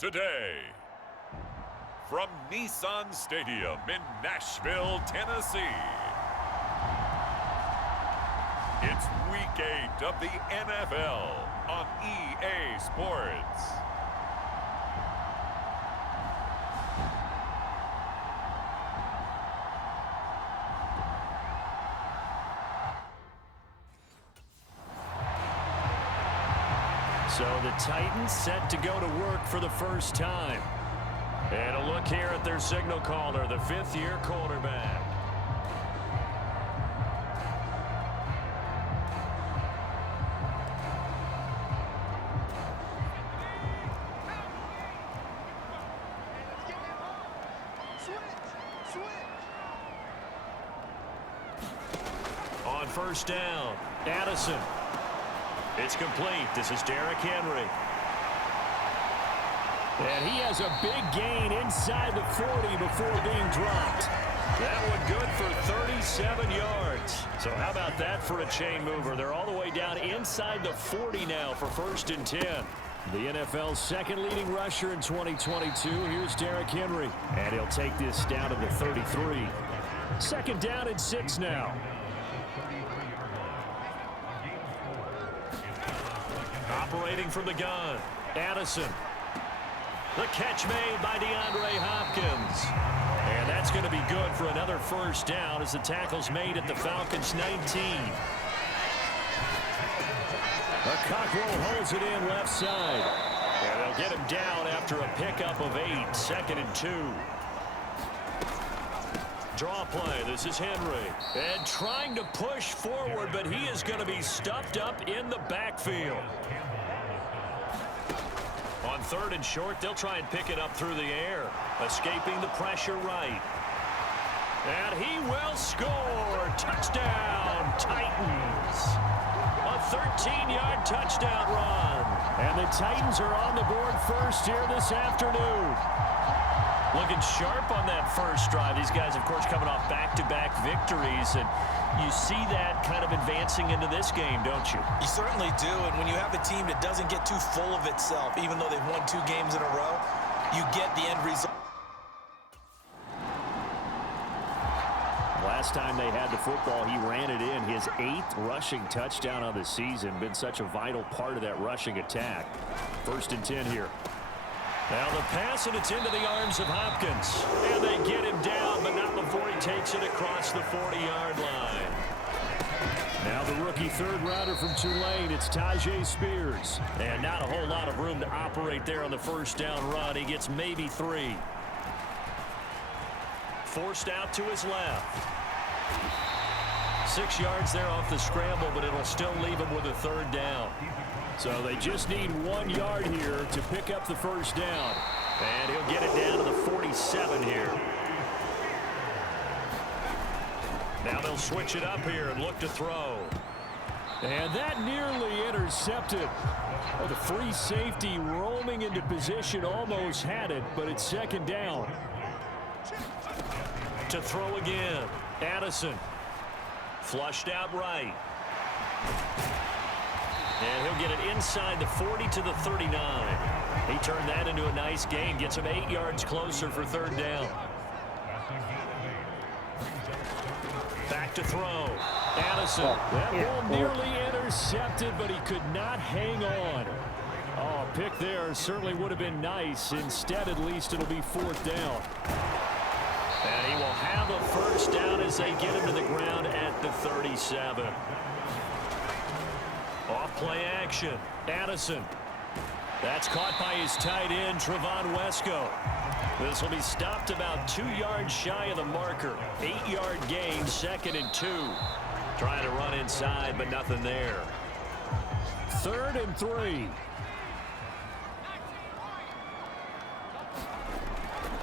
today. From Nissan Stadium in Nashville, Tennessee, it's Week 8 of the NFL on EA Sports. So the Titans set to go to work for the first time. And a look here at their signal caller, the fifth-year quarterback. On first down, Addison. It's complete. This is Derrick Henry. And he has a big gain inside the 40 before being dropped. That one good for 37 yards. So how about that for a chain mover? They're all the way down inside the 40 now for 1st and 10. The NFL's second leading rusher in 2022. Here's Derrick Henry. And he'll take this down to the 33. 2nd down and 6 now. Operating from the gun, Addison. The catch made by DeAndre Hopkins. And that's going to be good for another first down as the tackle's made at the Falcons 19. A Cockrell holds it in left side. And they'll get him down after a pickup of 8, 2nd and 2. Draw play, this is Henry. And trying to push forward, but he is going to be stuffed up in the backfield. On 3rd and short, they'll try and pick it up through the air, escaping the pressure right. And he will score. Touchdown, Titans. A 13-yard touchdown run. And the Titans are on the board first here this afternoon. Looking sharp on that first drive. These guys, of course, coming off back-to-back victories, and you see that kind of advancing into this game, don't you? You certainly do, and when you have a team that doesn't get too full of itself, even though they've won 2 games in a row, you get the end result. Last time they had the football, he ran it in. His 8th rushing touchdown of the season. Been such a vital part of that rushing attack. 1st and 10 here. Now the pass, and it's into the arms of Hopkins. And they get him down, but not before he takes it across the 40-yard line. Now the rookie 3rd-rounder from Tulane, it's Tyjae Spears. And not a whole lot of room to operate there on the first down run. He gets maybe 3. Forced out to his left. 6 yards there off the scramble, but it'll still leave him with a 3rd down. So they just need 1 yard here to pick up the first down. And he'll get it down to the 47 here. Now they'll switch it up here and look to throw. And that nearly intercepted. Oh, the free safety roaming into position almost had it, but it's 2nd down. To throw again. Addison. Flushed out right. And he'll get it inside the 40 to the 39. He turned that into a nice gain. Gets him 8 yards closer for 3rd down. Back to throw. Addison. That ball nearly intercepted, but he could not hang on. Oh, a pick there certainly would have been nice. Instead, at least, it'll be 4th down. And he will have a first down as they get him to the ground at the 37. Off play action. Addison. That's caught by his tight end, Trevon Wesco. This will be stopped about 2 yards shy of the marker. 8-yard gain, 2nd and 2. Trying to run inside, but nothing there. 3rd and 3.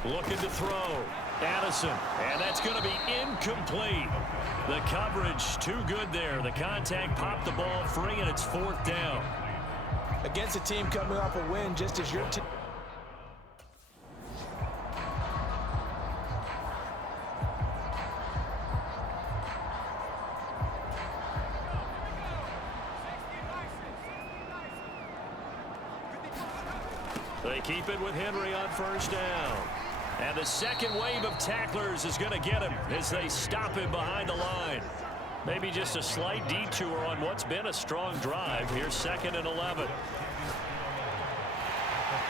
Looking to throw. Addison, and that's going to be incomplete. The coverage too good there. The contact popped the ball free, and it's 4th down. Against a team coming off a win, just as your team. They keep it with Henry on first down. And the second wave of tacklers is going to get him as they stop him behind the line. Maybe just a slight detour on what's been a strong drive. Here's 2nd and 11.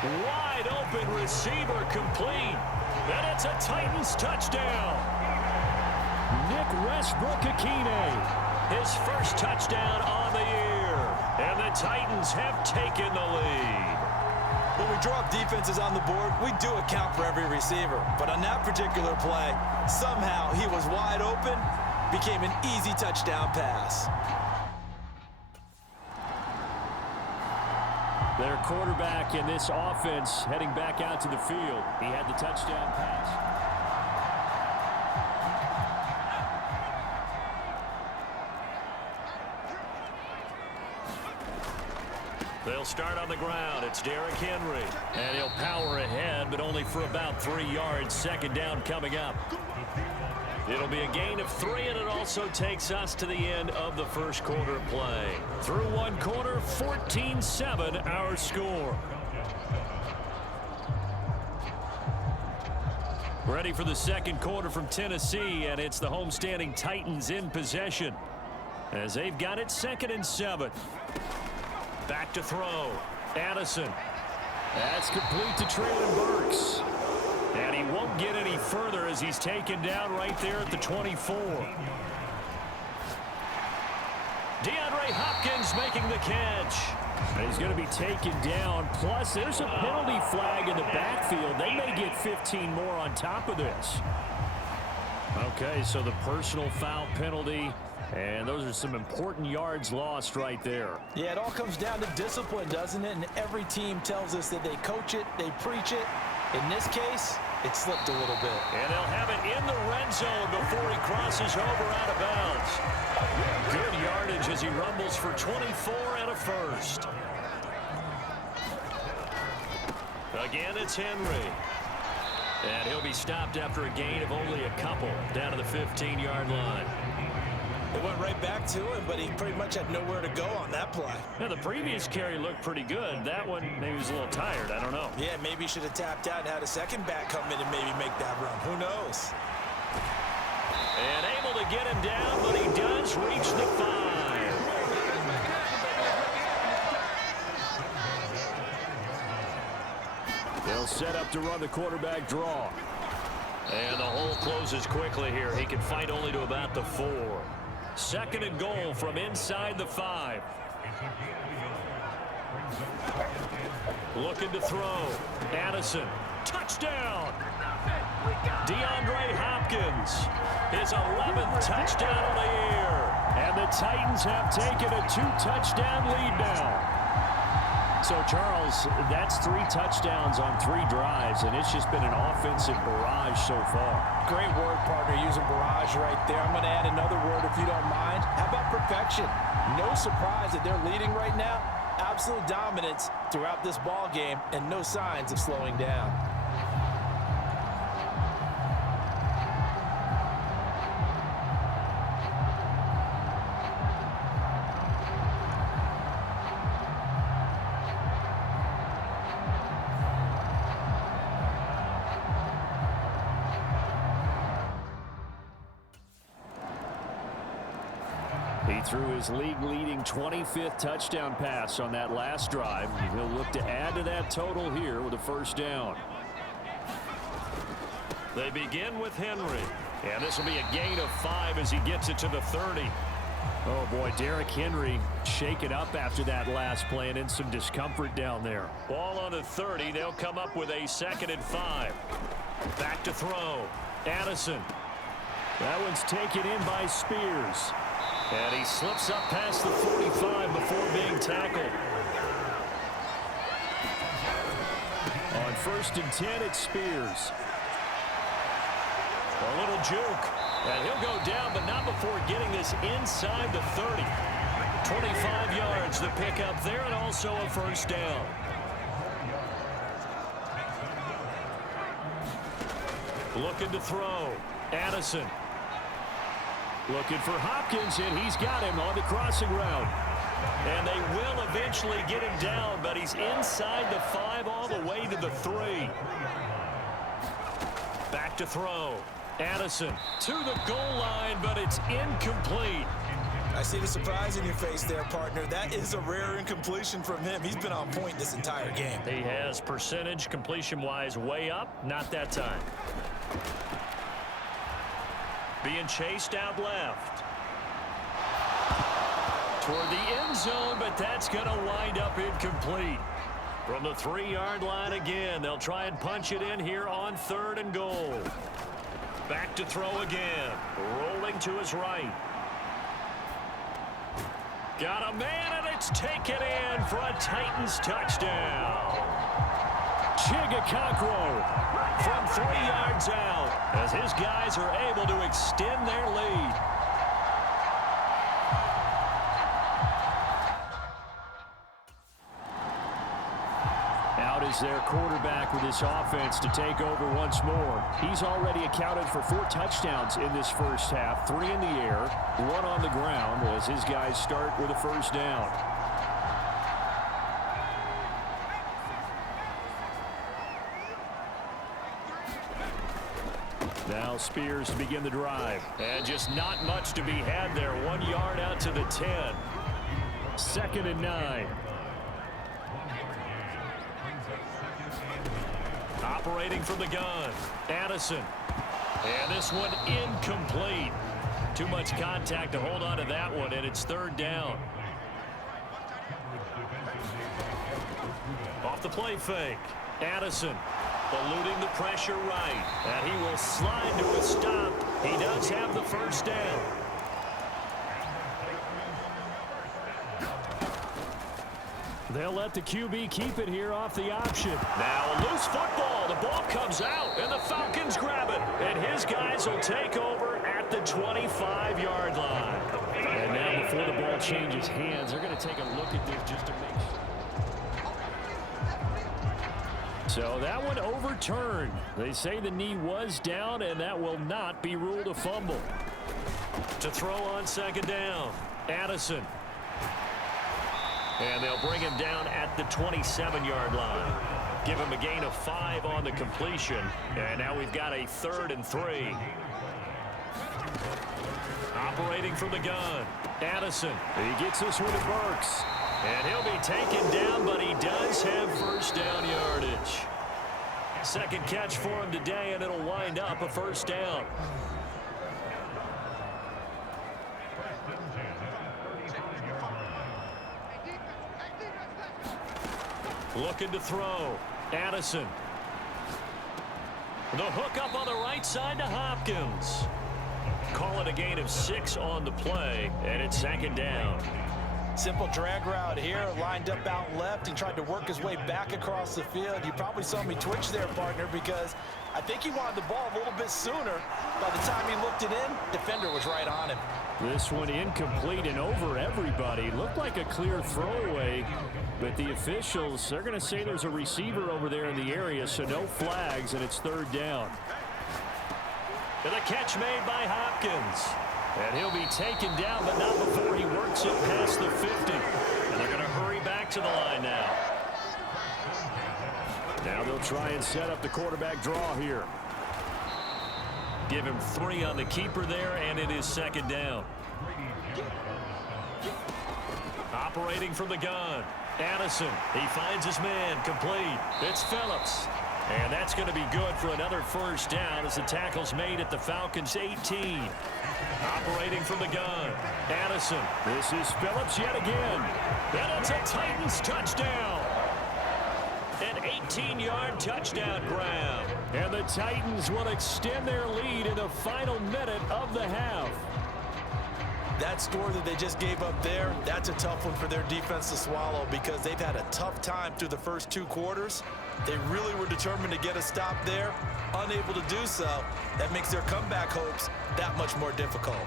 Wide open receiver complete. And it's a Titans touchdown. Nick Westbrook-Akine, his first touchdown on the year. And the Titans have taken the lead. When we draw up defenses on the board, we do account for every receiver. But on that particular play, somehow he was wide open, became an easy touchdown pass. Their quarterback in this offense heading back out to the field. He had the touchdown pass. They'll start on the ground. It's Derrick Henry. And he'll power ahead, but only for about 3 yards. 2nd down coming up. It'll be a gain of 3, and it also takes us to the end of the first quarter play. Through 1 quarter, 14-7 our score. Ready for the second quarter from Tennessee, and it's the homestanding Titans in possession as they've got it 2nd and 7. Back to throw. Addison. That's complete to Traylon Burks. And he won't get any further as he's taken down right there at the 24. DeAndre Hopkins making the catch. And he's going to be taken down. Plus, there's a penalty flag in the backfield. They may get 15 more on top of this. Okay, so the personal foul penalty. And those are some important yards lost right there. Yeah, it all comes down to discipline, doesn't it? And every team tells us that they coach it, they preach it. In this case, it slipped a little bit. And they'll have it in the red zone before he crosses over out of bounds. Good yardage as he rumbles for 24 and a first. Again, it's Henry. And he'll be stopped after a gain of only a couple down to the 15-yard line. It went right back to him, but he pretty much had nowhere to go on that play. Yeah, the previous carry looked pretty good. That one, maybe he was a little tired. I don't know. Yeah, maybe he should have tapped out and had a second back come in and maybe make that run. Who knows? And able to get him down, but he does reach the 5. They'll set up to run the quarterback draw. And the hole closes quickly here. He can fight only to about the 4. 2nd and goal from inside the 5. Looking to throw. Addison. Touchdown. DeAndre Hopkins. His 11th touchdown of the year. And the Titans have taken a 2-touchdown lead now. So, Charles, that's 3 touchdowns on 3 drives, and it's just been an offensive barrage so far. Great word, partner, using barrage right there. I'm going to add another word if you don't mind. How about perfection? No surprise that they're leading right now. Absolute dominance throughout this ball game and no signs of slowing down. He threw his league-leading 25th touchdown pass on that last drive. He'll look to add to that total here with a first down. They begin with Henry. And this will be a gain of 5 as he gets it to the 30. Oh, boy, Derrick Henry shaken up after that last play and in some discomfort down there. Ball on the 30. They'll come up with a 2nd and 5. Back to throw. Addison. That one's taken in by Spears. And he slips up past the 45 before being tackled. On 1st and 10, it's Spears. A little juke. And he'll go down, but not before getting this inside the 30. 25 yards to pick up there, and also a first down. Looking to throw. Addison. Looking for Hopkins, and he's got him on the crossing route. And they will eventually get him down, but he He's inside the 5 all the way to the 3. Back to throw. Addison to the goal line, but it's incomplete. I see the surprise in your face there, partner. That is a rare incompletion from him. He's been on point this entire game. He has percentage completion-wise way up. Not that time. Being chased out left. Toward the end zone, but that's going to wind up incomplete. From the 3-yard line again, they'll try and punch it in here on 3rd and goal. Back to throw again. Rolling to his right. Got a man, and it's taken in for a Titans touchdown. Chigakakro from 3 yards out as his guys are able to extend their lead. Out is their quarterback with this offense to take over once more. He's already accounted for 4 touchdowns in this first half, 3 in the air, 1 on the ground as his guys start with a first down. Now Spears to begin the drive. And just not much to be had there. 1 yard out to the 10. 2nd and 9. Operating from the gun. Addison. And this one incomplete. Too much contact to hold on to that one, and it's 3rd down. Off the play fake. Addison eluding the pressure right. And he will slide to a stop. He does have the first down. They'll let the QB keep it here off the option. Now a loose football. The ball comes out, and the Falcons grab it. And his guys will take over at the 25-yard line. And now before the ball changes hands, they're going to take a look at this just to make sure. So that one overturned. They say the knee was down, and that will not be ruled a fumble. To throw on 2nd down, Addison. And they'll bring him down at the 27-yard line. Give him a gain of 5 on the completion. And now we've got a 3rd and 3. Operating from the gun. Addison. He gets this one to Burks. And he'll be taken down, but he does have first down yardage. 2nd catch for him today, and it'll wind up a first down. Looking to throw. Addison. The hook up on the right side to Hopkins. Call it a gain of 6 on the play, and it's 2nd down. Simple drag route here, lined up out left and tried to work his way back across the field. You probably saw me twitch there, partner, because I think he wanted the ball a little bit sooner. By the time he looked it in, defender was right on him. This one incomplete and over everybody. Looked like a clear throwaway, but the officials, they're going to say there's a receiver over there in the area, so no flags, and it's 3rd down. And the catch made by Hopkins. And he'll be taken down, but not before he works it past the 50. And they're going to hurry back to the line now. Now they'll try and set up the quarterback draw here. Give him 3 on the keeper there, and it is 2nd down. Operating from the gun. Addison, he finds his man, complete. It's Phillips. And that's going to be good for another first down as the tackle's made at the Falcons' 18. Operating from the gun. Addison. This is Phillips yet again. And it's a Titans touchdown. An 18-yard touchdown grab. And the Titans will extend their lead in the final minute of the half. That score that they just gave up there, that's a tough one for their defense to swallow because they've had a tough time through the first 2 quarters. They really were determined to get a stop there, unable to do so. That makes their comeback hopes that much more difficult.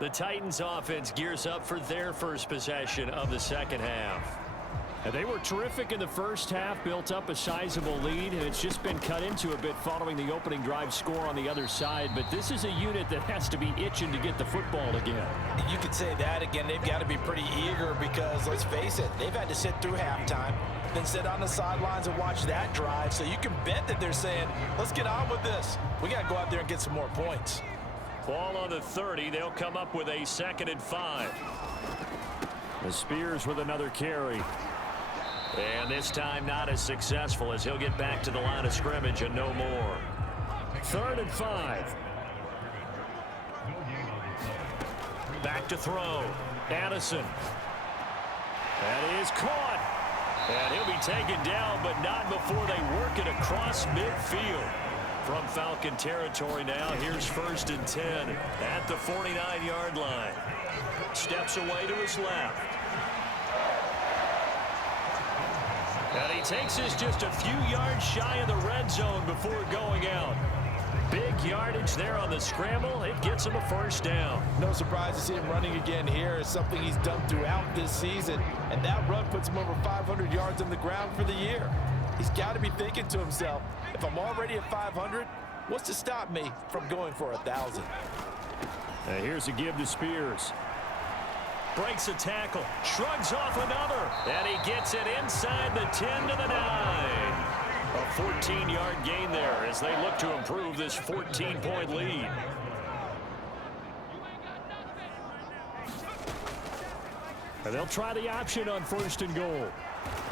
The Titans offense gears up for their first possession of the second half. And they were terrific in the first half, built up a sizable lead, and it's just been cut into a bit following the opening drive score on the other side. But this is a unit that has to be itching to get the football again. You could say that again. They've got to be pretty eager because, let's face it, they've had to sit through halftime, then sit on the sidelines and watch that drive. So you can bet that they're saying, let's get on with this. We got to go out there and get some more points. Ball on the 30. They'll come up with a 2nd and 5. The Spears with another carry. And this time not as successful as he'll get back to the line of scrimmage and no more. 3rd and 5. Back to throw. Addison. That is caught. And he'll be taken down, but not before they work it across midfield. From Falcon territory now, here's 1st and 10 at the 49-yard line. Steps away to his left. And he takes this just a few yards shy of the red zone before going out. Big yardage there on the scramble. It gets him a 1st down. No surprise to see him running again here. It's something he's done throughout this season. And that run puts him over 500 yards on the ground for the year. He's got to be thinking to himself, if I'm already at 500, what's to stop me from going for 1,000? And here's a give to Spears. Breaks a tackle, shrugs off another, and he gets it inside the 10 to the 9. A 14-yard gain there as they look to improve this 14-point lead. And they'll try the option on 1st and goal.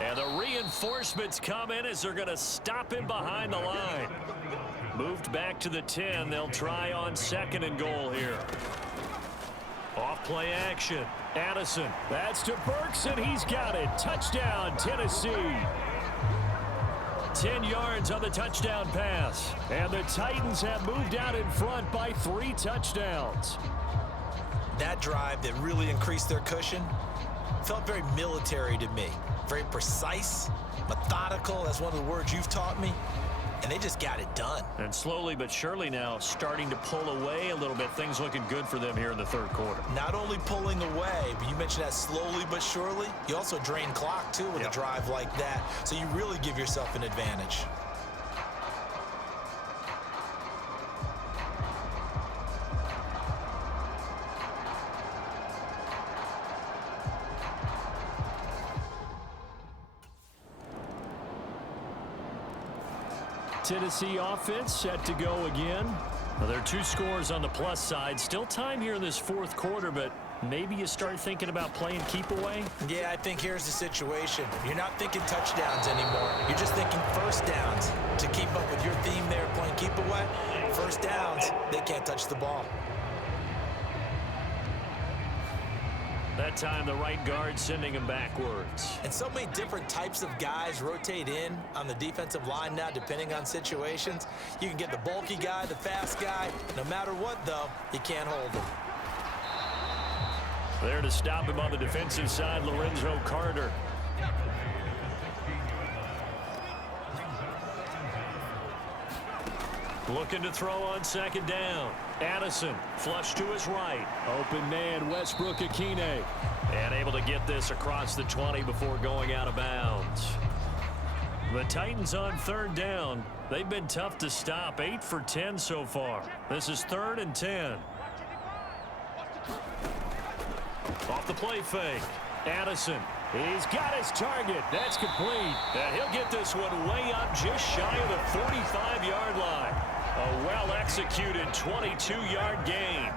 And the reinforcements come in as they're going to stop him behind the line. Moved back to the 10. They'll try on 2nd and goal here. Off play action. Addison. That's to Burks, and he's got it. Touchdown, Tennessee. 10 yards on the touchdown pass. And the Titans have moved out in front by 3 touchdowns. That drive that really increased their cushion felt very military to me. Very precise, methodical. That's one of the words you've taught me. And they just got it done. And slowly but surely now starting to pull away a little bit. Things looking good for them here in the 3rd quarter. Not only pulling away, but you mentioned that slowly but surely. You also drain clock, too, with a drive like that. So you really give yourself an advantage. Tennessee offense set to go again. Well, there are 2 scores on the plus side. Still time here in this 4th quarter, but maybe you start thinking about playing keep away? Yeah, I think here's the situation. You're not thinking touchdowns anymore. You're just thinking 1st downs. To keep up with your theme there, playing keep away, 1st downs, they can't touch the ball. That time the right guard sending him backwards. And so many different types of guys rotate in on the defensive line now, depending on situations. You can get the bulky guy, the fast guy. No matter what, though, you can't hold him. There to stop him on the defensive side, Lorenzo Carter. Looking to throw on 2nd down. Addison, flush to his right. Open man, Westbrook-Akine. And able to get this across the 20 before going out of bounds. The Titans on 3rd down. They've been tough to stop. 8 for 10 so far. This is 3rd and 10. Off the play fake. Addison. He's got his target. That's complete. And he'll get this one way up just shy of the 45-yard line. A well-executed 22-yard gain.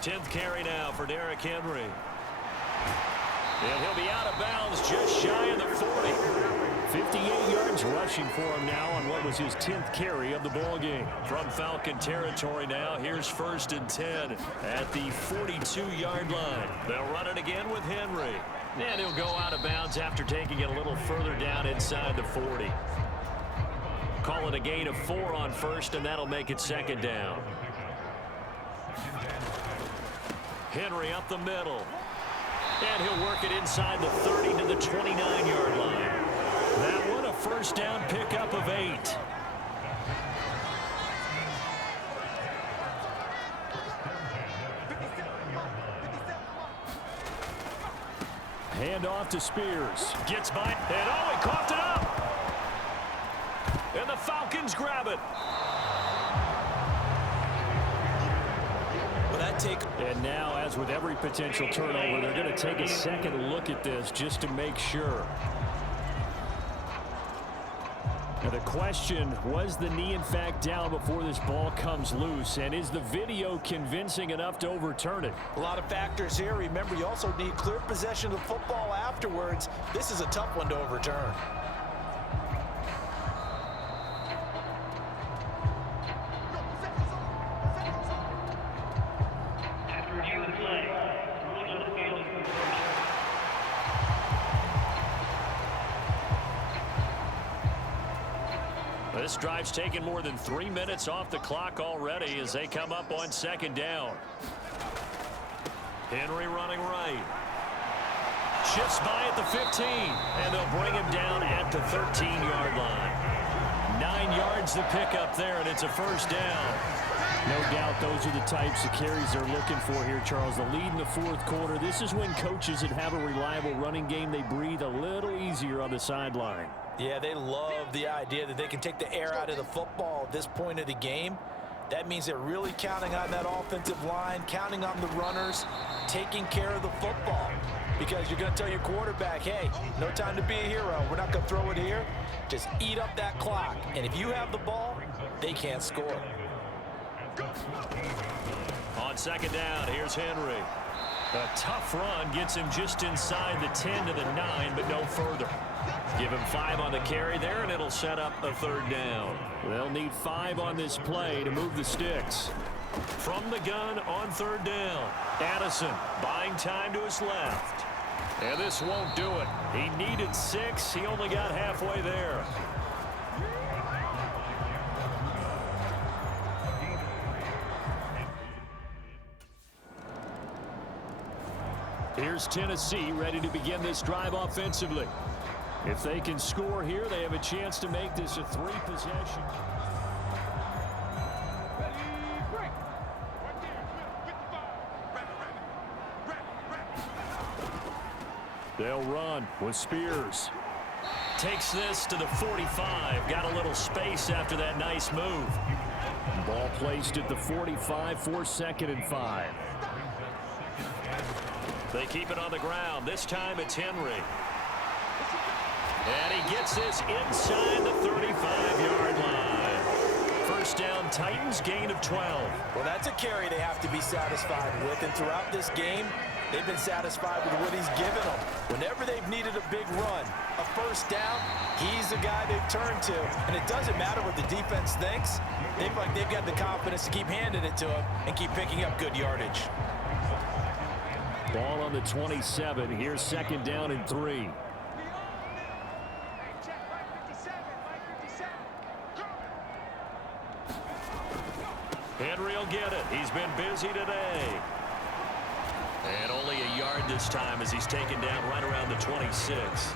10th carry now for Derrick Henry. And he'll be out of bounds just shy of the 40. 58 yards rushing for him now on what was his 10th carry of the ball game. From Falcon territory now, here's 1st and 10 at the 42-yard line. They'll run it again with Henry. And he'll go out of bounds after taking it a little further down inside the 40. Call it a gain of 4 on 1st, and that'll make it 2nd down. Henry up the middle. And he'll work it inside the 30 to the 29-yard line. That one a 1st down pickup of 8. Hand off to Spears. Gets by, and oh, he coughed it up. And the Falcons grab it. And now, as with every potential turnover, they're going to take a second look at this just to make sure. Now the question, was the knee in fact down before this ball comes loose? And is the video convincing enough to overturn it? A lot of factors here. Remember, you also need clear possession of the football afterwards. This is a tough one to overturn. This drive's taken more than 3 minutes off the clock already as they come up on second down. Henry running right. Shifts by at the 15, and they'll bring him down at the 13-yard line. 9 yards to pick up there, and it's a first down. No doubt those are the types of carries they're looking for here, Charles. The lead in the fourth quarter. This is when coaches that have a reliable running game, they breathe a little easier on the sideline. Yeah, they love the idea that they can take the air out of the football at this point of the game. That means they're really counting on that offensive line, counting on the runners, taking care of the football. Because you're going to tell your quarterback, hey, no time to be a hero. We're not going to throw it here. Just eat up that clock. And if you have the ball, they can't score. On second down, here's Henry. A tough run gets him just inside the 10 to the 9, but no further. Give him 5 on the carry there, and it'll set up a third down. They'll need 5 on this play to move the sticks. From the gun on third down, Addison buying time to his left. And this won't do it. He needed 6. He only got halfway there. Here's Tennessee ready to begin this drive offensively. If they can score here, they have a chance to make this a 3-possession. They'll run with Spears. Takes this to the 45. Got a little space after that nice move. Ball placed at the 45 for 2nd and 5. They keep it on the ground. This time it's Henry. And he gets this inside the 35-yard line. First down, Titans, gain of 12. Well, that's a carry they have to be satisfied with. And throughout this game, they've been satisfied with what he's given them. Whenever they've needed a big run, a first down, he's the guy they've turned to. And it doesn't matter what the defense thinks. They feel like they've got the confidence to keep handing it to him and keep picking up good yardage. Ball on the 27. Here's 2nd down and 3. Henry will get it. He's been busy today. And only a yard this time as he's taken down right around the 26.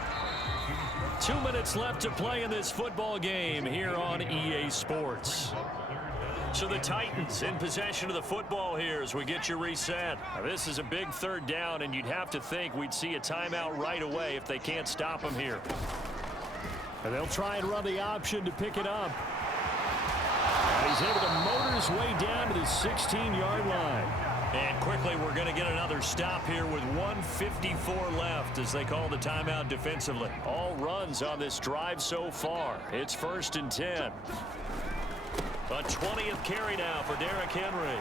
2 minutes left to play in this football game here on EA Sports. So the Titans in possession of the football here as we get you reset. Now, this is a big third down, and you'd have to think we'd see a timeout right away if they can't stop him here. And they'll try and run the option to pick it up. And he's able to motor his way down to the 16-yard line. And quickly, we're going to get another stop here with 1:54 left as they call the timeout defensively. All runs on this drive so far. It's 1st and 10. A 20th carry now for Derrick Henry.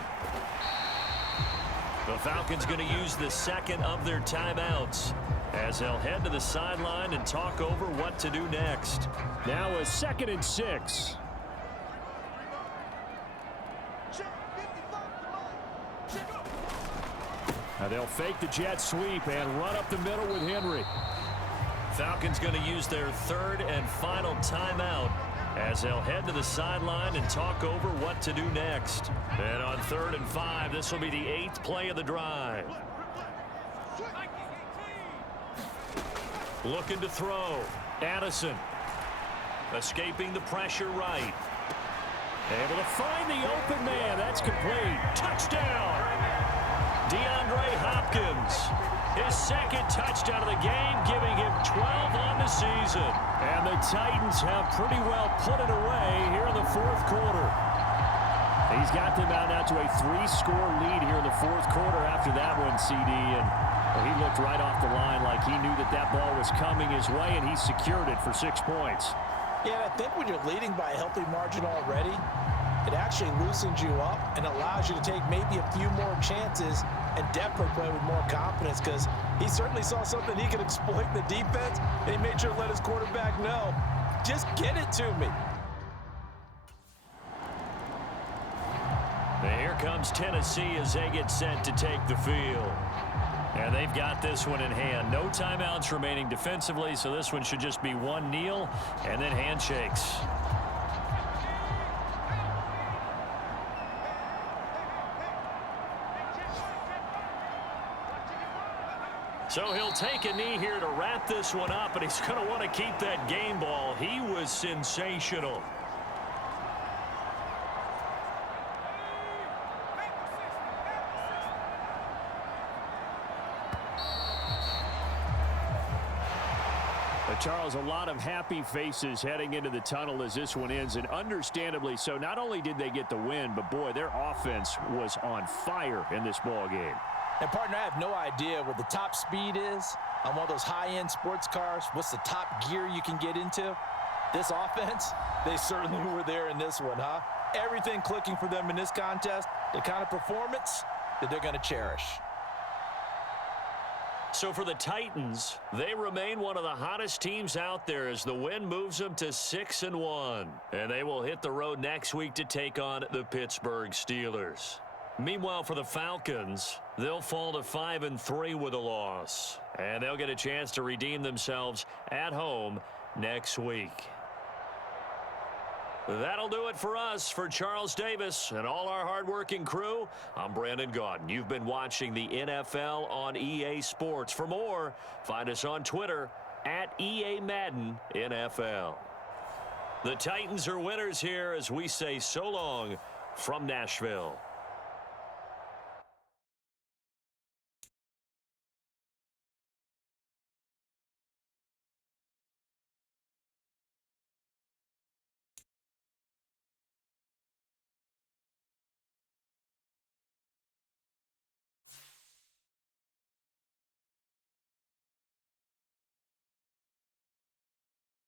The Falcons going to use the second of their timeouts as they'll head to the sideline and talk over what to do next. Now a 2nd and 6. Now they'll fake the jet sweep and run up the middle with Henry. Falcons going to use their 3rd and final timeout as they'll head to the sideline and talk over what to do next. And on 3rd and 5, this will be the 8th play of the drive. Looking to throw. Addison escaping the pressure right. Able to find the open man. That's complete. Touchdown! DeAndre Hopkins. His second touchdown of the game, giving him 12 on the season. And the Titans have pretty well put it away here in the fourth quarter. He's got them out now to a 3-score lead here in the fourth quarter after that one, CD. And he looked right off the line like he knew that ball was coming his way, and he secured it for 6 points. Yeah, I think when you're leading by a healthy margin already, it actually loosens you up and allows you to take maybe a few more chances and definitely play with more confidence, because he certainly saw something he could exploit in the defense, and he made sure to let his quarterback know, just get it to me. And here comes Tennessee as they get set to take the field. And they've got this one in hand. No timeouts remaining defensively, so this one should just be one kneel and then handshakes. So he'll take a knee here to wrap this one up, and he's going to want to keep that game ball. He was sensational. Charles, a lot of happy faces heading into the tunnel as this one ends, and understandably so. Not only did they get the win, but boy, their offense was on fire in this ball game. And partner, I have no idea what the top speed is on one of those high-end sports cars. What's the top gear you can get into? This offense, they certainly were there in this one, huh? Everything clicking for them in this contest, the kind of performance that they're going to cherish. So for the Titans, they remain one of the hottest teams out there as the win moves them to 6-1. And they will hit the road next week to take on the Pittsburgh Steelers. Meanwhile, for the Falcons, they'll fall to 5-3 with a loss. And they'll get a chance to redeem themselves at home next week. That'll do it for us. For Charles Davis and all our hardworking crew, I'm Brandon Gaudin. You've been watching the NFL on EA Sports. For more, find us on Twitter at EA Madden NFL. The Titans are winners here as we say so long from Nashville.